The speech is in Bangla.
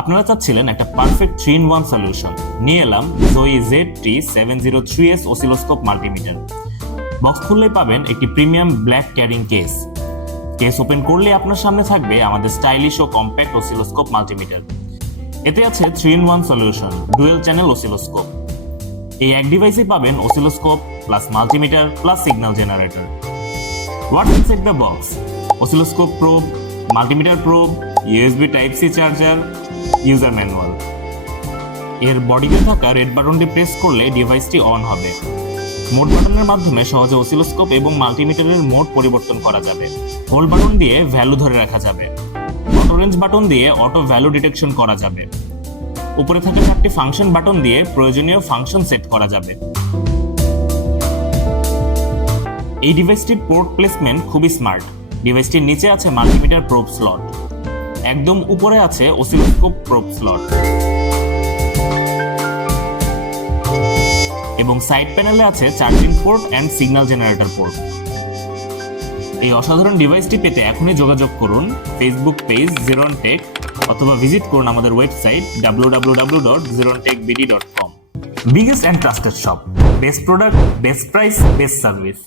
আপনারা চাচ্ছিলেন একটা পারফেক্ট 3-in-1 সলিউশন, নিয়ে এলাম ZOYI ZT703S oscilloscope multimeter. Box খুললেই পাবেন একটি premium black carrying case. Case open করলে আপনার সামনে থাকবে আমাদের স্টাইলিশ ও কম্প্যাক্ট অসিলোস্কোপ মাল্টিমিটার। এতে আছে 3-in-1 solution, dual channel oscilloscope. এই এক ডিভাইসে পাবেন oscilloscope plus multimeter plus signal generator. What's inside the box? Oscilloscope probe, multimeter probe, USB Type-C charger, user manual. এর বডিতে থাকা রেড বাটনটি প্রেস করলে ডিভাইসটি অন হবে। মোড বাটনের মাধ্যমে সহজে অসিলোস্কোপ এবং মাল্টিমিটারের মোড পরিবর্তন করা যাবে। হোল্ড বাটন দিয়ে ভ্যালু ধরে রাখা যাবে। অটো রেঞ্জ বাটন দিয়ে অটো ভ্যালু ডিটেকশন করা যাবে। উপরে থাকা 4টি ফাংশন বাটন দিয়ে প্রয়োজনীয় ফাংশন সেট করা যাবে। এই ডিভাইসটির পোর্ট প্লেসমেন্ট খুবই স্মার্ট। ডিভাইসটির নিচে আছে মাল্টিমিটার প্রোব স্লট, একদম উপরে আছে অসিলোস্কোপ প্রোব স্লট এবং সাইড প্যানেলে আছে charging port and signal generator port. এই অসাধারণ ডিভাইসটি পেতে এখনই যোগাযোগ করুন ফেসবুক পেজ ZerOne Tech অথবা ভিজিট করুন আমাদের website www.zeronetechbd.com। Biggest and trusted shop, best product, best price, best service.